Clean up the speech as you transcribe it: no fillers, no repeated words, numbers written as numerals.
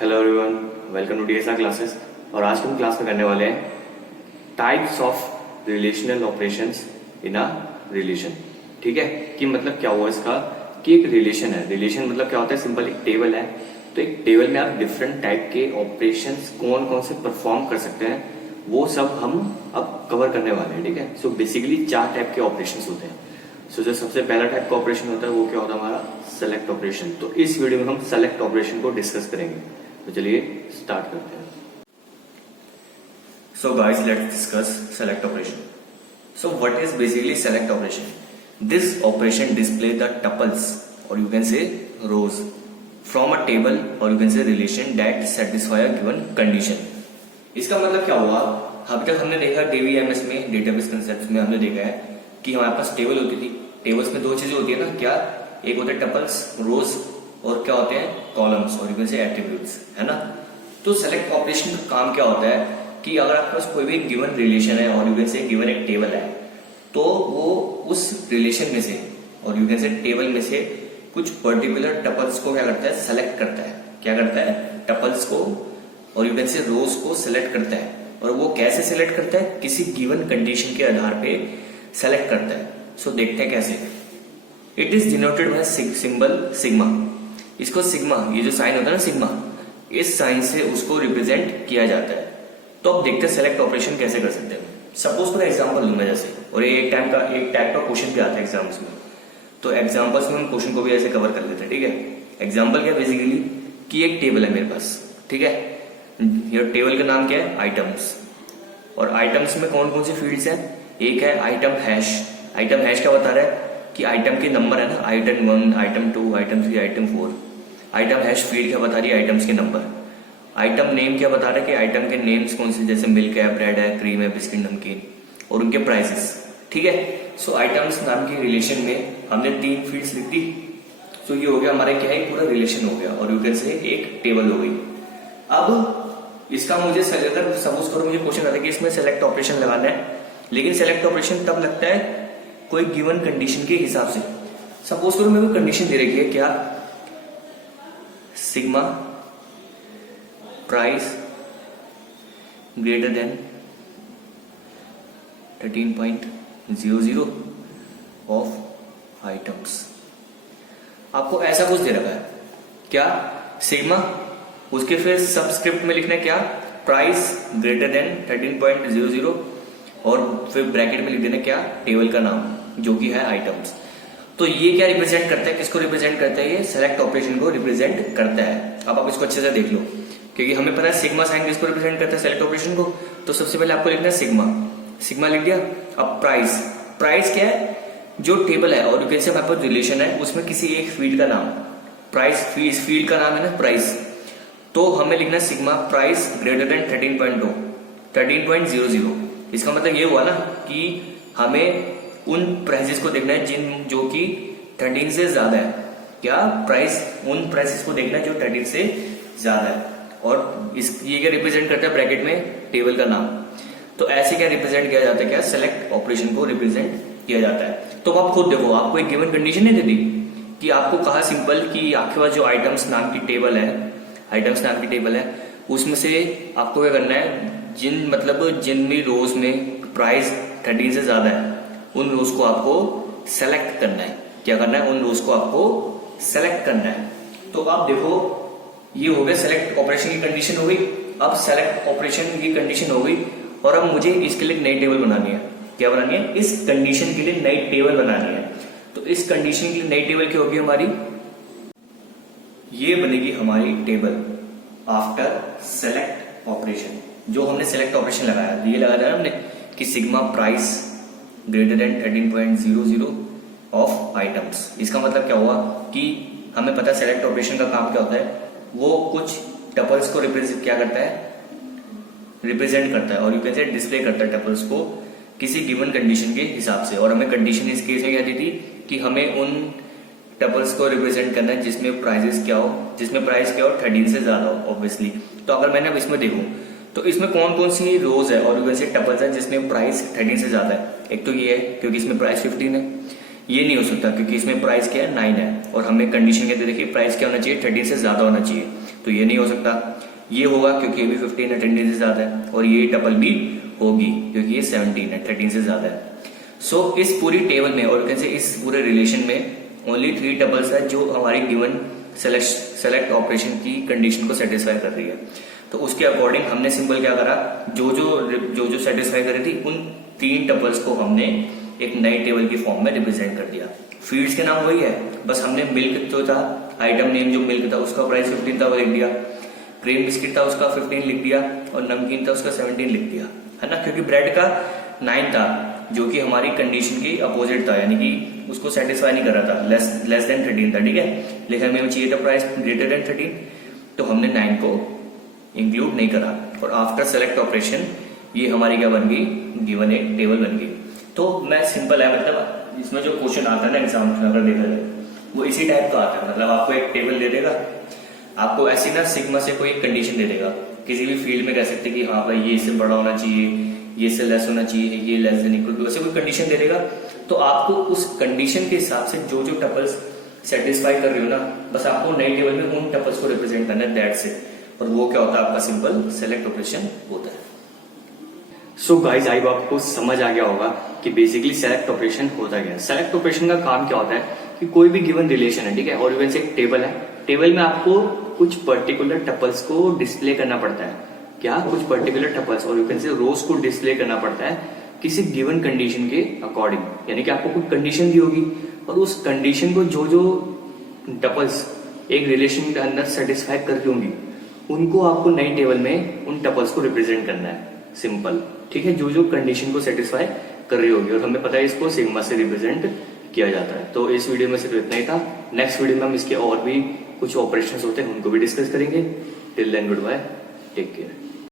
Hello everyone, welcome to DSR classes. और आज हम क्लास में करने वाले हैं types of relational operations in a relation. ठीक है, कि मतलब क्या हुआ इसका कि एक रिलेशन है। रिलेशन मतलब क्या होता है, सिंपल एक टेबल है। तो एक टेबल में आप डिफरेंट टाइप के ऑपरेशंस कौन कौन से परफॉर्म कर सकते हैं वो सब हम अब कवर करने वाले हैं। ठीक है, सो बेसिकली 4 टाइप के ऑपरेशंस होते हैं। सो जो सबसे पहला टाइप का ऑपरेशन होता है वो क्या होता है, हमारा सेलेक्ट ऑपरेशन। तो इस वीडियो में हम सेलेक्ट ऑपरेशन को डिस्कस करेंगे। तो चलिए स्टार्ट करते हैं। So guys, let's discuss select operation. So what is basically select operation? This operation display the tuples or you can say rows from a table or you can say relation that satisfy a given condition. इसका मतलब क्या हुआ, अभी तक हमने देखा DBMS में database concept में हमने देखा है कि हमारे पास टेबल होती थी। टेबल्स में 2 चीजें होती है ना, क्या एक होते हैं टपल्स रोज और क्या होते हैं कॉलम्स और यू कैन से एट्रीब्यूट्स, है ना। तो सेलेक्ट ऑपरेशन का काम क्या होता है कि अगर आपके पास कोई भी गिवन रिलेशन है और यू कैन से गिवन एक टेबल है, तो वो उस रिलेशन में से और यू कैन से टेबल में से कुछ पर्टिकुलर टपल्स को क्या करता है, सेलेक्ट करता है। क्या करता है, टपल्स को और यू कैन से रोज को सिलेक्ट करता है। और वो कैसे सिलेक्ट करता है, किसी गिवन कंडीशन के आधार पे सेलेक्ट करता है। सो देखते हैं कैसे। It is denoted by symbol sigma. इसको सिग्मा, ये जो साइन होता है ना सिग्मा, इस साइन से उसको रिप्रेजेंट किया जाता है। तो अब देखते हैं सेलेक्ट ऑपरेशन कैसे कर सकते हैं। सपोज फॉर एग्जांपल लूं मैं जैसे, और ये एक टाइप का क्वेश्चन भी आता है एग्जाम्स में। तो एग्जांपल्स में हम क्वेश्चन को भी ऐसे कवर कर लेते हैं। ठीक है, एग्जांपल क्या बेसिकली कि एक टेबल है मेरे पास। ठीक है, ये टेबल का नाम क्या है, आइटम्स। और आइटम्स में कौन कौन सी फील्ड्स हैं, एक है आइटम हैश। आइटम हैश क्या बता रहा है कि आइटम के नंबर है ना, item 1, item 2, item 3, item 4। Item hash field क्या बता रही है, आइटम्स के नंबर। आइटम नेम क्या बता रहा है कि आइटम के नेम्स कौन से, जैसे मिल्क है, ब्रेड है, क्रीम है, बिस्किट, नमकीन, और उनके प्राइसेस। ठीक है, सो आइटम्स नाम के रिलेशन में हमने 3 फील्ड्स लिख दी। सो ये हो गया हमारा क्या है, पूरा रिलेशन हो गया और यू कैन से एक टेबल हो गई। अब इसका मुझे अगर सपोज करो मुझे क्वेश्चन आता है कि इसमें सेलेक्ट ऑपरेशन लगाना है, लेकिन सेलेक्ट ऑपरेशन तब लगता है कोई गिवन कंडीशन के हिसाब से। सपोज करो मेरे को कंडीशन दे रखी है क्या, sigma price greater than 13.00 of items. आपको ऐसा कुछ दे रखा है क्या, सिग्मा, उसके फिर सबस्क्रिप्ट में लिखना है क्या, प्राइस ग्रेटर देन 13.00 और फिर ब्रैकेट में लिख देना क्या, टेबल का नाम जो कि है आइटम्स। तो ये क्या रिप्रेजेंट करता है, किसको रिप्रेजेंट करता है, ये सेलेक्ट ऑपरेशन को रिप्रेजेंट करता है। अब आप इसको अच्छे से देख लो, क्योंकि हमें पता है सिग्मा साइन किसको रिप्रेजेंट करता है, सेलेक्ट ऑपरेशन को। तो सबसे पहले आपको लिखना है सिग्मा। सिग्मा लिख दिया। अब प्राइस, प्राइस क्या है, जो टेबल है और कैसे हमारे पास रिलेशन है उसमें किसी एक फील्ड का नाम, प्राइस फील्ड का नाम है ना प्राइस। तो हमें लिखना है सिग्मा प्राइस ग्रेटर देन 13.00। इसका मतलब ये हुआ ना कि हमें उन प्राइसेस को देखना है जिन जो कि 13 से ज्यादा है। क्या प्राइस, उन प्राइसेस को देखना है जो 13 से ज्यादा है। और इस ये क्या रिप्रेजेंट करता है, ब्रैकेट में टेबल का नाम। तो ऐसे क्या रिप्रेजेंट किया जाता है, क्या सेलेक्ट ऑपरेशन को रिप्रेजेंट किया जाता है। तो आप खुद देखो, आपको एक गिवन कंडीशन नहीं दे दी कि आपको कहा सिंपल कि आपके पास जो आइटम्स नाम की टेबल है, आइटम्स नाम की टेबल है, उसमें से आपको क्या करना है, जिन भी रोज में प्राइस 13 से ज्यादा है उन रोज को आपको सेलेक्ट करना है। क्या करना है, उन रोज को आपको सेलेक्ट करना है। तो आप देखो ये हो गया सेलेक्ट ऑपरेशन की कंडीशन हो गई। अब सेलेक्ट ऑपरेशन की कंडीशन हो गई और अब मुझे इसके लिए नई टेबल बनानी है। क्या बनानी है, इस कंडीशन के लिए नई टेबल बनानी है। तो इस कंडीशन के लिए नई टेबल क्या होगी हमारी, ये बनेगी हमारी टेबल आफ्टर सेलेक्ट ऑपरेशन। जो हमने सेलेक्ट ऑपरेशन लगाया, ये लगाया था हमने कि sigma price greater than 13.00 of items. इसका मतलब क्या हुआ कि हमें पता है सेलेक्ट ऑपरेशन का काम क्या होता है, वो कुछ टपल्स को रिप्रेजेंट क्या करता है, रिप्रेजेंट करता है और यू कैन से डिस्प्ले करता है टपल्स को किसी गिवन कंडीशन के हिसाब से। और हमें कंडीशन इस केस में क्या दी थी कि हमें उन टपल्स को रिप्रेजेंट करना है जिसमें प्राइसेस क्या हो, जिसमें प्राइस क्या हो 13 से ज्यादा हो ऑब्वियसली। तो अगर मैंने अब इसमें देखूं तो इसमें कौन कौन सी रोज है और वैसे टपल्स है जिसमें प्राइस 13 से ज्यादा है। एक तो ये है क्योंकि इसमें प्राइस 15 है, ये नहीं हो सकता क्योंकि इसमें प्राइस क्या है 9 है और हमें कंडीशन कहते देखिए प्राइस क्या होना चाहिए 30 से ज्यादा होना चाहिए। तो ये नहीं हो सकता, ये होगा क्योंकि ये भी 15 है, 13 से ज्यादा है, और ये टपल भी होगी क्योंकि ये 17 है, 13 से ज्यादा है। सो इस पूरी टेबल में और कैसे इस पूरे रिलेशन में ओनली 3 टपल्स है जो हमारी गिवन सेलेक्ट ऑपरेशन की कंडीशन को सेटिस्फाई कर रही है। तो उसके अकॉर्डिंग हमने सिंपल क्या करा, जो सेटिस्फाई कर रही थी उन 3 टपल्स को हमने एक नई टेबल की फॉर्म में रिप्रेजेंट कर दिया। फीड्स के नाम वही है, बस हमने मिल्क जो था, आइटम नेम जो मिल्क था उसका प्राइस 15 था वो लिख दिया, क्रीम बिस्किट था उसका 15 लिख दिया, और नमकीन था उसका 17 लिख दिया, है ना, क्योंकि ब्रेड का 9 था जो कि हमारी कंडीशन की अपोजिट था, यानी कि उसको सेटिस्फाई नहीं कर रहा था, लेस देन 13 था, ठीक है, लेकिन हमें चाहिए था प्राइस ग्रेटर देन 13, तो हमने 9 को इंक्लूड नहीं करा। और आफ्टर सेलेक्ट ऑपरेशन ये हमारी क्या बन गई, गिवन एक टेबल बन गई। तो मैं सिंपल है, मतलब इसमें जो क्वेश्चन आता है ना एग्जाम में अगर देखा जाए वो इसी टाइप का आता है, मतलब आपको एक टेबल दे देगा, आपको ऐसी ना सिग्मा से कोई कंडीशन दे देगा, किसी भी फील्ड में कह सकते कि हाँ भाई ये इससे बड़ा होना चाहिए, ये से लेस होना चाहिए, ये लेस देन इक्वल टू, ऐसे कोई कंडीशन दे देगा, तो आपको उस कंडीशन के हिसाब से जो टपल्स सेटिस्फाई कर रही हो ना, बस आपको नई टेबल में उन टपल्स को रिप्रेजेंट करना है, दैट से, और वो क्या होता है आपका सिंपल सेलेक्ट ऑपरेशन होता है। सो गाइज आई आपको समझ आ गया होगा कि बेसिकली सेलेक्ट ऑपरेशन होता क्या है। सेलेक्ट ऑपरेशन का काम क्या होता है कि कोई भी गिवन रिलेशन है, ठीक है, और इवन से एक टेबल है, टेबल में आपको कुछ पर्टिकुलर टपल्स को डिस्प्ले करना पड़ता है, क्या कुछ पर्टिकुलर टपल्स और यू कैन से रोज को डिस्प्ले करना पड़ता है किसी गिवन कंडीशन के अकॉर्डिंग, यानी कि आपको कुछ कंडीशन दी होगी और उस कंडीशन को जो टपल्स एक रिलेशन के अंदर सेटिस्फाई कर रही होंगी उनको आपको नई टेबल में उन टपल्स को रिप्रेजेंट करना है, सिंपल, ठीक है, जो कंडीशन को सेटिस्फाई कर रही होगी, और हमें पता है इसको सिग्मा से रिप्रेजेंट किया जाता है। तो इस वीडियो में सिर्फ इतना ही था, नेक्स्ट वीडियो में हम इसके और भी कुछ ऑपरेशंस होते हैं उनको भी डिस्कस करेंगे। Till then goodbye, take care.